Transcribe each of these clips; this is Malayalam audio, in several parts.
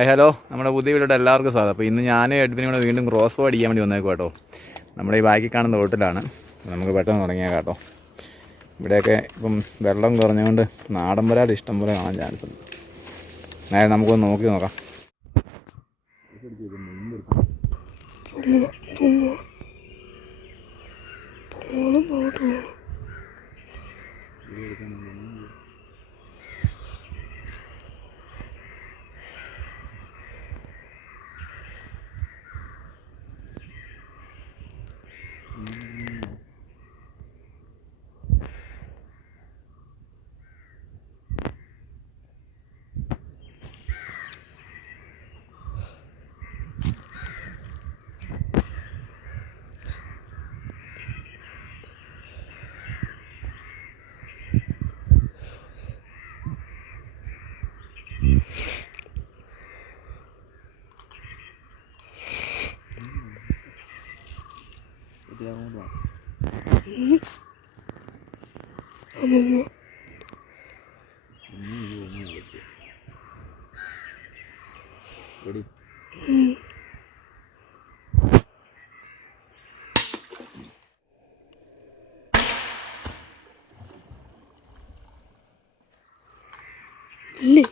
ഹായ് ഹലോ, നമ്മുടെ പുതിയ വീട്ടിലോട്ട് എല്ലാവർക്കും സ്വാഗതം. അപ്പോൾ ഇന്ന് ഞാൻ എഡ്വിനും കൂടെ വീണ്ടും ക്രോസ് ബോ അടിക്കാൻ വേണ്ടി വന്നേക്കും കേട്ടോ. നമ്മുടെ ഈ ബാക്കി കാണുന്ന തോട്ടിലാണ്. നമുക്ക് പെട്ടെന്ന് തുടങ്ങിയാൽ കേട്ടോ. ഇവിടെയൊക്കെ ഇപ്പം വെള്ളം കുറഞ്ഞുകൊണ്ട് നാടൻ വരാൽ ഇഷ്ടം പോലെ കാണാൻ ചാൻസ് ഉണ്ട്. അതായത് നമുക്കൊന്ന് നോക്കി നോക്കാം. ഇല്ലേ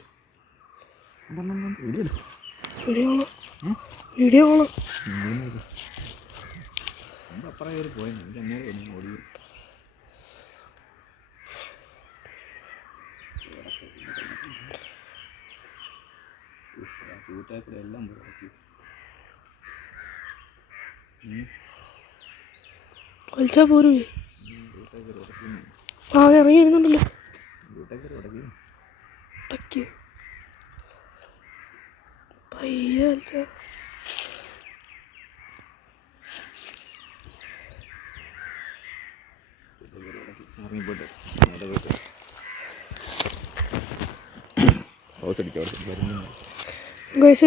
വീഡിയോ ഓണം അപ്പുറം കയറി പോയി എനിക്ക് അന്നേരം ഓടി. ചൂട്ടാക്കൂടെ എല്ലാം കളിച്ചാ പോരൂലേ? ആ ഇറങ്ങി വരുന്നുണ്ടല്ലോ. പയ്യ കളിച്ചാ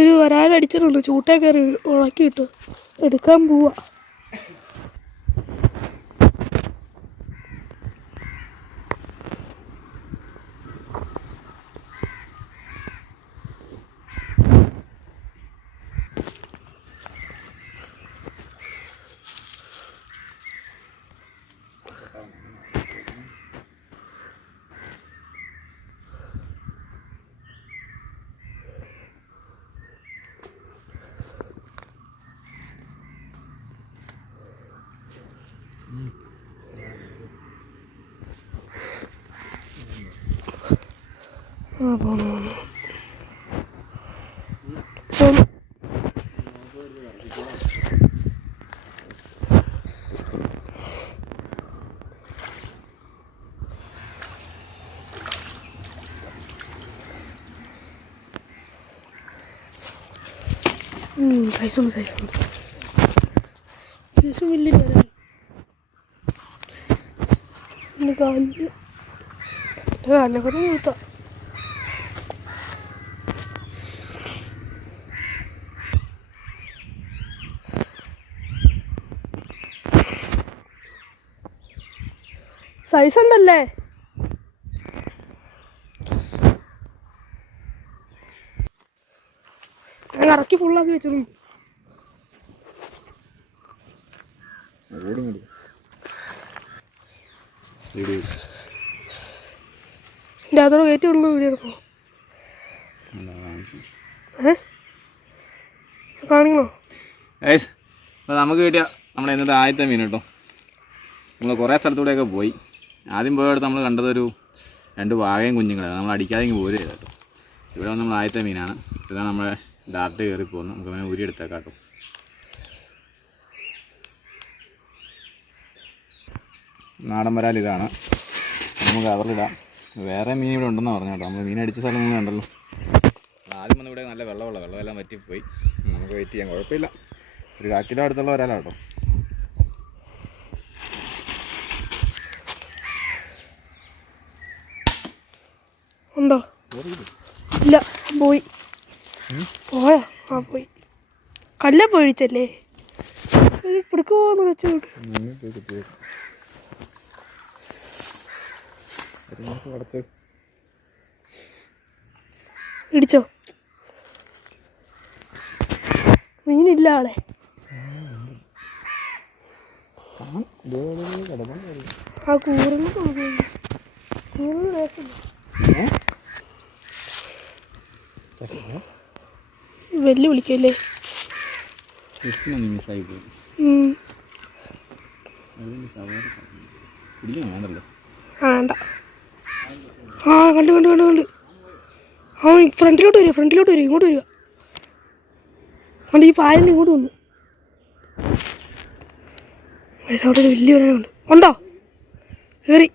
ഒരു വരാലടിച്ചിട്ടുണ്ട്. ചൂട്ടേ കയറി ഉളക്കിയിട്ട് എടുക്കാൻ പോവാ. സൈസുണ്ട് അത്യാവശ്യം വലിയ കാലിനെ കൊണ്ട് നിർത്താം. സൈസ് ഉണ്ടല്ലേ? ഞാൻ ഇറക്കി ഫുള്ളാക്കി വെച്ചിരുന്നു. എൻ്റെ അതോടെ കയറ്റി വിടുന്ന വീഡിയോ എടുക്കണോ? കാണിക്കണോ? അപ്പോൾ നമുക്ക് കിട്ടിയ നമ്മുടെ ഇന്നത്തെ ആദ്യത്തെ മീൻ കേട്ടോ. നമ്മൾ കുറേ സ്ഥലത്തൂടെയൊക്കെ പോയി. ആദ്യം പോയടുത്ത് നമ്മൾ കണ്ടതൊരു 2 വാഴയും കുഞ്ഞുങ്ങളാണ്. നമ്മൾ അടിക്കാതെ പോരുക കേട്ടോ. ഇവിടെ വന്ന് നമ്മൾ ആദ്യത്തെ മീനാണ്. ഇതാണ് നമ്മളെ ഡാർട്ട് കയറി പോകുന്നത്. നമുക്ക് അങ്ങനെ ഊരിയെടുത്തേക്കാം കേട്ടോ. നാടൻ വരാൽ ഇതാണ്. നമുക്ക് കവറിലിടാം. വേറെ മീൻ ഇവിടെ ഉണ്ടെന്ന് പറഞ്ഞു കേട്ടോ. നമ്മൾ മീൻ അടിച്ച സ്ഥലം നിങ്ങൾ കണ്ടല്ലോ. ആദ്യം വന്ന് ഇവിടെ നല്ല വെള്ളമെല്ലാം വറ്റിപ്പോയി. നമുക്ക് വെയിറ്റ് ചെയ്യാം, കുഴപ്പമില്ല. ഒരു 1/4 കിലോ അടുത്തുള്ള വരാലാ കേട്ടോ. ഉണ്ടോ? ഇല്ല, പോയി. പോയാ? ആ പോയി. കല്ല പോയിച്ചല്ലേ ഇപ്പഴേക്ക് പോകാന്ന് വെച്ചോട്ട്. ഇടിച്ചോ? മീനില്ല ആളെ. ആ കൂറിന് വെല്ലു വിളിക്കല്ലേ. മിസ്സായി പോയി. വേണ്ട. ആ കണ്ട് കണ്ട് കണ്ട് കണ്ട്. ആ ഫ്രണ്ടിലോട്ട് വരിക, ഫ്രണ്ടിലോട്ട് വരിക, ഇങ്ങോട്ട് വരിക. കണ്ട് ഈ പായലിന് ഇങ്ങോട്ട് വന്നു. അവിടെ ഒരു വലിയ വരാനുണ്ട്. ഉണ്ടോ? കയറി.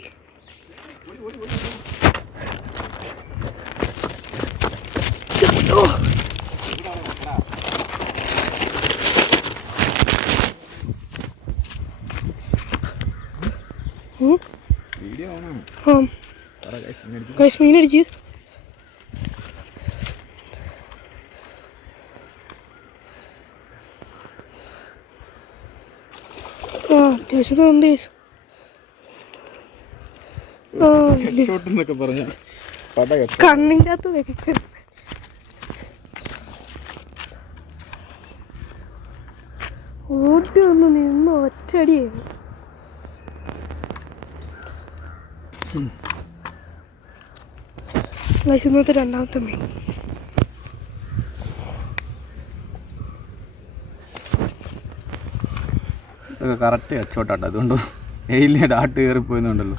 മീനടിച്ച് അത്യാവശ്യം ഉണ്ട്. കണ്ണിൻ്റെ അകത്ത് വെക്കണം. ഓട്ടി വന്ന് നിന്ന് ഒറ്റയടിയായിരുന്നു. ഇന്നത്തെ രണ്ടാമത്തെ മീൻ. ഇതൊക്കെ കറക്റ്റ് കച്ചോട്ടാട്ടോ. അതുകൊണ്ട് വെയിലിൻ്റെ ഡാട്ട് കയറിപ്പോയെന്നുണ്ടല്ലോ.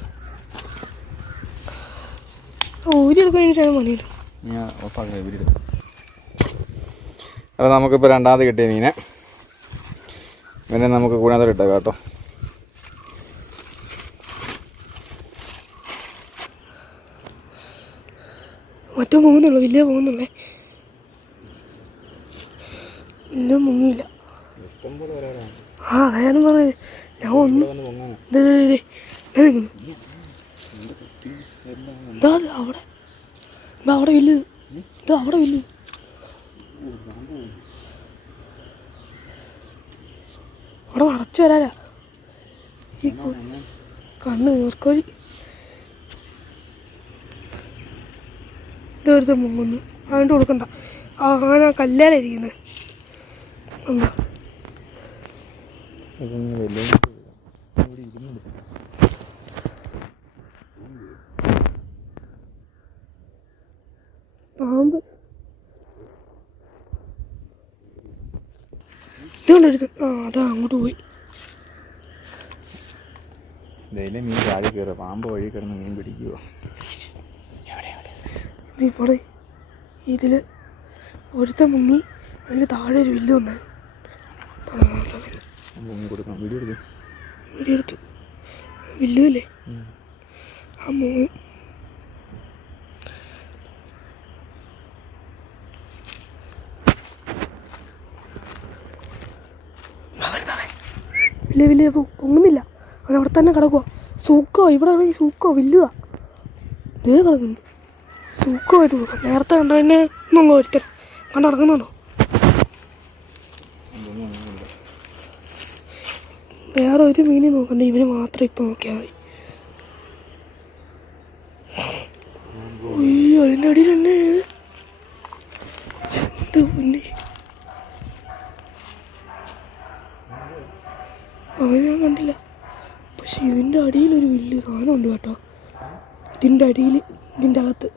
ഊരിയൊക്കെ കഴിഞ്ഞിട്ടാണ് പണിയില്ല. ഞാൻ ഓഫാക്കാം വീട്. അപ്പോൾ നമുക്കിപ്പോൾ രണ്ടാമത് കിട്ടിയ മീനെ പിന്നെ നമുക്ക് കൂടാതെ ഇട്ടേക്കാം കേട്ടോ. മറ്റോ പോകുന്നുള്ളൂ, വലിയ പോകുന്നുള്ളേ. വലിയ മുങ്ങിയില്ല. ആ അതാ ഞാനും പറഞ്ഞത്. ഞാൻ ഒന്ന് എന്താ അവിടെ, എന്താ അവിടെ വലുത്, എന്താ അവിടെ വലുത്. അവിടെ അടച്ചു വരാനാ ഈ കണ്ണ് നീർക്കോഴി. ഇതൊരുത്ത മുങ്ങുന്നു. അതുകൊണ്ട് കൊടുക്കണ്ട. അങ്ങനെ കല്ലേലിരിക്കുന്നത് എന്താ പാമ്പ്. ഇതുകൊണ്ടൊരു അതാ അങ്ങോട്ട് പോയി. മീൻ രാജ കയറുക, പാമ്പ് വഴി കിടന്ന് മീൻ പിടിക്കുവോ. ഇപ്പോൾ ഇതിൽ ഒരുത്ത മുങ്ങി, അതിന് താഴെ ഒരു വില്ല് വന്നാൽ വീഡിയോ എടുത്തു. വില്ലുല്ലേ ആ മുങ്ങും. വലിയ വലിയ പൊങ്ങുന്നില്ല. അവൻ അവിടെ തന്നെ കിടക്കുക. സൂക്കോ ഇവിടെ ആണെങ്കിൽ സൂക്കോ വില്ലുക ഇതേ കിടക്കുന്നു. സൂക്കമായിട്ട് പോകാം. നേരത്തെ കണ്ടതിനെ ഒന്നും ഒരുത്തൻ കണ്ട് നടക്കുന്നുണ്ടോ? വേറെ ഒരു മീനെ നോക്കണ്ട, ഇവന് മാത്രം ഇപ്പം നോക്കിയാൽ മതി. അയ്യോ അതിൻ്റെ അടിയിൽ തന്നെ പിന്നെ അവൻ ഞാൻ കണ്ടില്ല. പക്ഷെ ഇതിൻ്റെ അടിയിലൊരു വലിയ സാധനമുണ്ട് കേട്ടോ. ഇതിൻ്റെ അടിയിൽ, ഇതിൻ്റെ അകത്ത്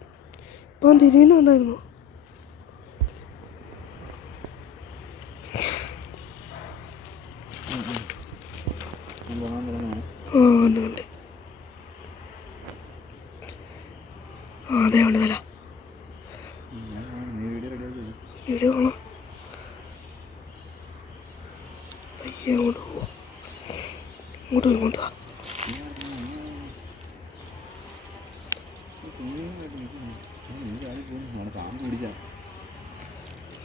ഇപ്പം തിരിയുന്നുണ്ടായിരുന്നു. ആ ഉണ്ട് ഉണ്ട്. ആ അതെ ഉണ്ട്. തല വീഡിയോ കാണാം. പയ്യെ അങ്ങോട്ട് പോവാം. ഇങ്ങോട്ട് പോയി ഇങ്ങോട്ട് വാ.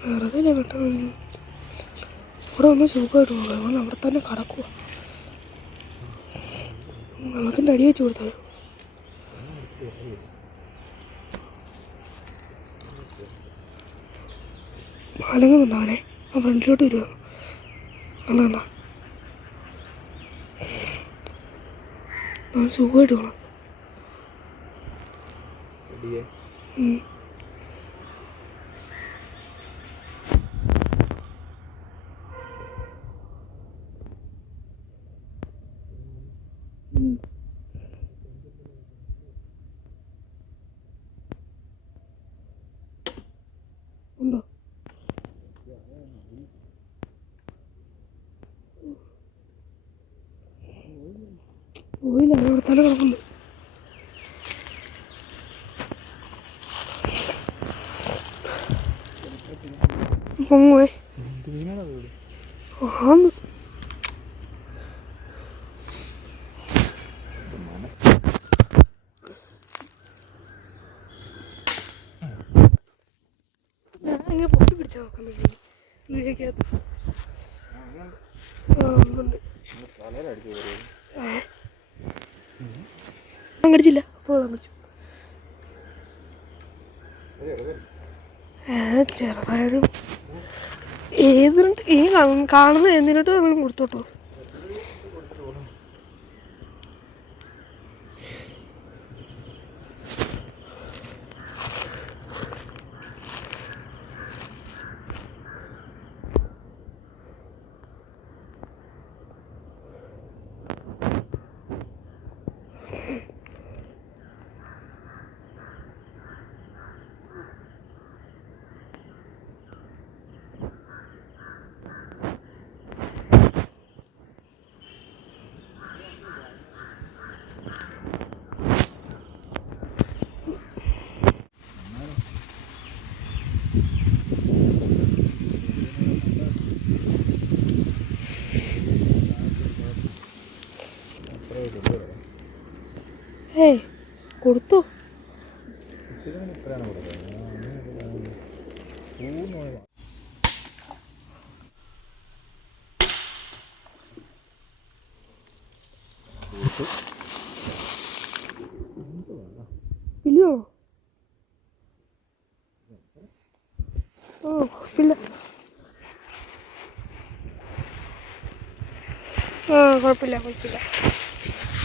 വെറുതെ പെട്ടെന്ന് ഇവിടെ ഒന്ന് സുഖമായിട്ട് പോകാം. അതുകൊണ്ട് അവിടെ തന്നെ കടക്കുക. വെള്ളത്തിൻ്റെ അടി വെച്ച് കൊടുത്താൽ മാലങ്ങുന്നുണ്ട്. അവനെ ആ ഫ്രണ്ടിലോട്ട് വരുക. കണ്ട കണ്ട അവൻ സുഖമായിട്ട് പോകണം. ഉണ്ടോ? പോയില്ല, അവിടെ തന്നെ കിടക്കുന്നു. പൊങ്ങുവേ ആന്ന്. ഞാനിങ്ങനെ പൊക്കി പിടിച്ചാൽ നോക്കുന്നില്ല വീടിക്കകത്ത്. ഉണ്ട്. ഞാൻ കടിച്ചില്ല, അപ്പോൾ കടിച്ചു. ചെറുതായാലും ഏതിട്ട് ഈ കാണുന്ന എന്തിനോട്ട് വേണമെങ്കിലും കൊടുത്തോട്ടോ. ഏയ് കൊടുത്തു. ഇല്ലയോ? ഓ കുഴപ്പമില്ല. കുഴപ്പമില്ല കുഴപ്പമില്ല,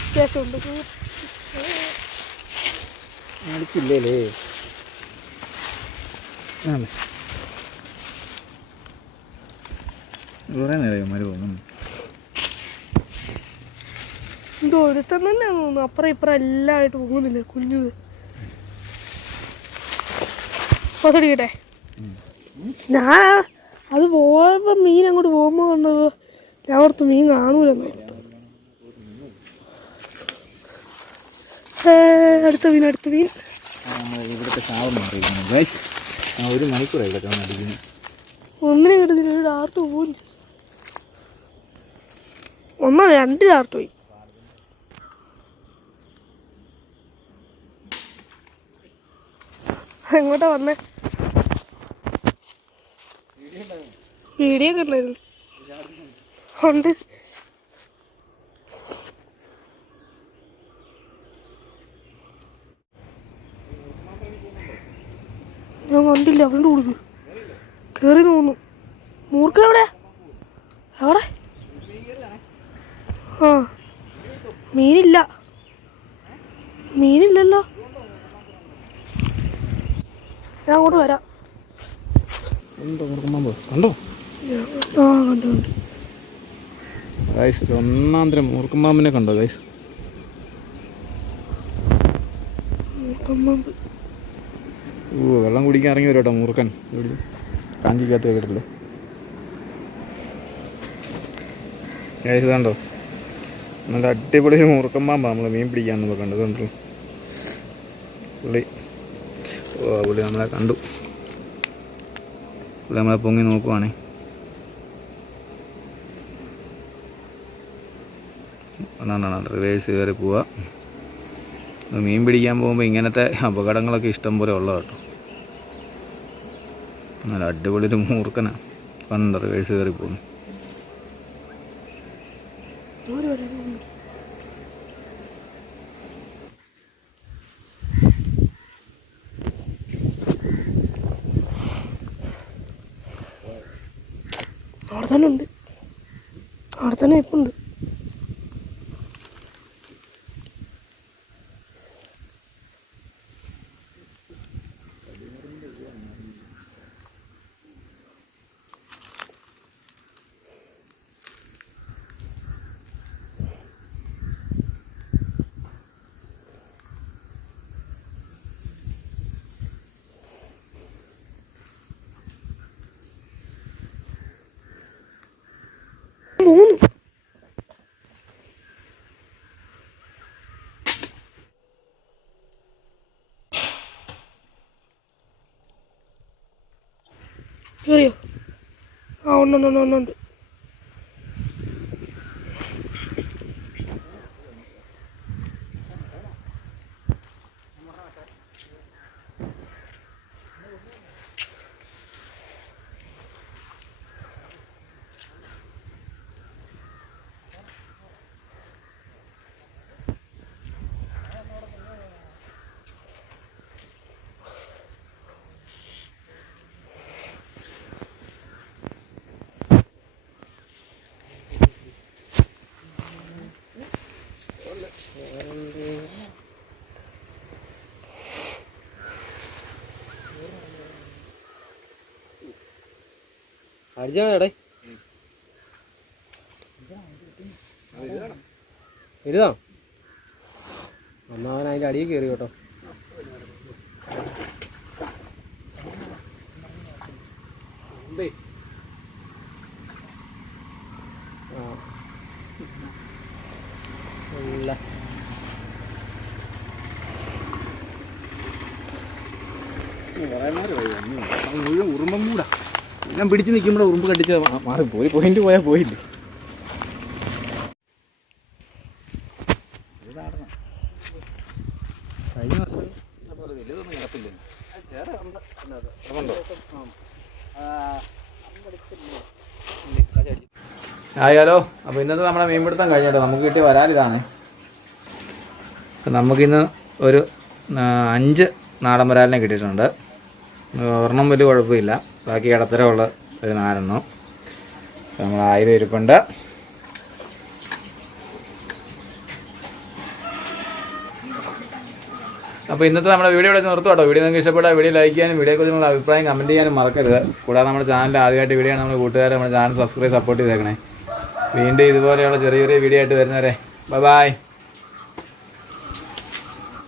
അത്യാവശ്യമുണ്ട്. അടിച്ചില്ലേ? കുറേ നേരം മരു പോകുന്നു. എന്തോ ഒരുത്തൻ തന്നെ തോന്നുന്നു. അപ്പുറം ഇപ്പുറം എല്ലാമായിട്ട് പോകുന്നില്ലേ കുഞ്ഞത്. പൊസടിക്കട്ടെ. ഞാൻ അത് പോയപ്പോൾ മീൻ അങ്ങോട്ട് പോകുമ്പോൾ കണ്ടത് ഞാൻ ഓർത്ത് മീൻ കാണൂലെന്ന്. അടുത്ത മീൻ ഇവിടുത്തെ ശാപം മാറിയിരിക്കുന്നു. ഒരു മണിക്കൂറായി അടിക്കുന്നു. ഒന്നിനെ കിട്ടുന്നില്ല, ഒരു ഡാർട്ട് പോയി. ഒന്നോ 2 ഡാർട്ട് പോയി. എങ്ങോട്ടാ വന്നേ? വീഡിയോ ഒക്കെ ഉണ്ടായിരുന്നു. ഉണ്ട്. ഞാൻ കണ്ടില്ല, അവരുടെ കൊടുക്ക് കയറി തോന്നുന്നു. മൂർക്കനെവിടെ? എവിടെ? ആ മീനില്ലല്ലോ. ഞാൻ അങ്ങോട്ട് വരാം. കണ്ടോ? ആ കണ്ടു. ഗൈസ്, ഒന്നാന്തരം മൂർക്കമ്പാമ്പിനെ കണ്ടോ ഗൈസ്? വെള്ളം കുടിക്കാൻ ഇറങ്ങി വരും കേട്ടോ മൂർക്കൻ. കാഞ്ചിക്കകത്ത് കേട്ടില്ലേ ഗൈസ്? കണ്ടോ? നല്ല അടിപൊളി മൂർക്കമ്പാമ്പാ നമ്മൾ മീൻ പിടിക്കാന്ന് കണ്ടത്. കണ്ടു പുള്ളി. പുള്ളി നമ്മളെ കണ്ടു. പുള്ളി നമ്മളെ പൊങ്ങി നോക്കുവാണേ. റിവേഴ്സ് കയറി പോവുക. മീൻ പിടിക്കാൻ പോകുമ്പോൾ ഇങ്ങനത്തെ അപകടങ്ങളൊക്കെ ഇഷ്ടം പോലെ ഉള്ള കേട്ടോ. നല്ല അടിപൊളി ഒരു മൂർക്കനാണ്. കണ്ടോ റിവേഴ്സ് കയറി പോകുന്നു. അവിടെ തന്നെ ഉണ്ട്, അവിടെ തന്നെ ഇപ്പുണ്ട്. മൂന്ന് കയറിയോ? ആ ഉണ്ട്. അടിച്ചാടേ എഴുതാ ഒന്നാവൻ അതിൻ്റെ അടിയിൽ കയറി കേട്ടോ. മുഴുവൻ ഉറുമ്പം കൂടാ. ഞാൻ പിടിച്ച് നിൽക്കുമ്പോൾ ഉറുമ്പ് കടിച്ച് മാറി പോയി. പോയിന്റ് പോയാൽ പോയില്ലേ. കഴിഞ്ഞ വർഷം വലുതൊന്നും കിടപ്പില്ല. ആയാലോ. അപ്പോൾ ഇന്നത്തെ നമ്മുടെ മീൻപിടുത്തം കഴിഞ്ഞിട്ടോ. നമുക്ക് കിട്ടിയ വരാലിതാണ്. നമുക്കിന്ന് ഒരു 5 നാടൻ വരാലിനെ കിട്ടിയിട്ടുണ്ട്. ഒരെണ്ണം വലിയ കുഴപ്പമില്ല. ബാക്കി ഇടത്തരമുള്ള ഒരു 4 നമ്മൾ 1000 ഇരിപ്പുണ്ട്. അപ്പോൾ ഇന്നത്തെ നമ്മുടെ വീഡിയോ ഇവിടെ നിർത്തും കേട്ടോ. വീഡിയോ നിങ്ങൾക്ക് ഇഷ്ടപ്പെട്ടാൽ വീഡിയോ ലൈക്ക് ചെയ്യാനും വീഡിയോയെക്കുറിച്ച് നിങ്ങളുടെ അഭിപ്രായം കമൻറ്റ് ചെയ്യാനും മറക്കരുത്. കൂടാതെ നമ്മുടെ ചാനൽ ആദ്യമായിട്ട് വീഡിയോ ആണ് നമ്മുടെ കൂട്ടുകാരെ നമ്മുടെ ചാനൽ സബ്സ്ക്രൈബ് സപ്പോർട്ട് ചെയ്തേക്കണേ. വീണ്ടും ഇതുപോലെയുള്ള ചെറിയ ചെറിയ വീഡിയോ ആയിട്ട് വരുന്നവരെ ബൈ.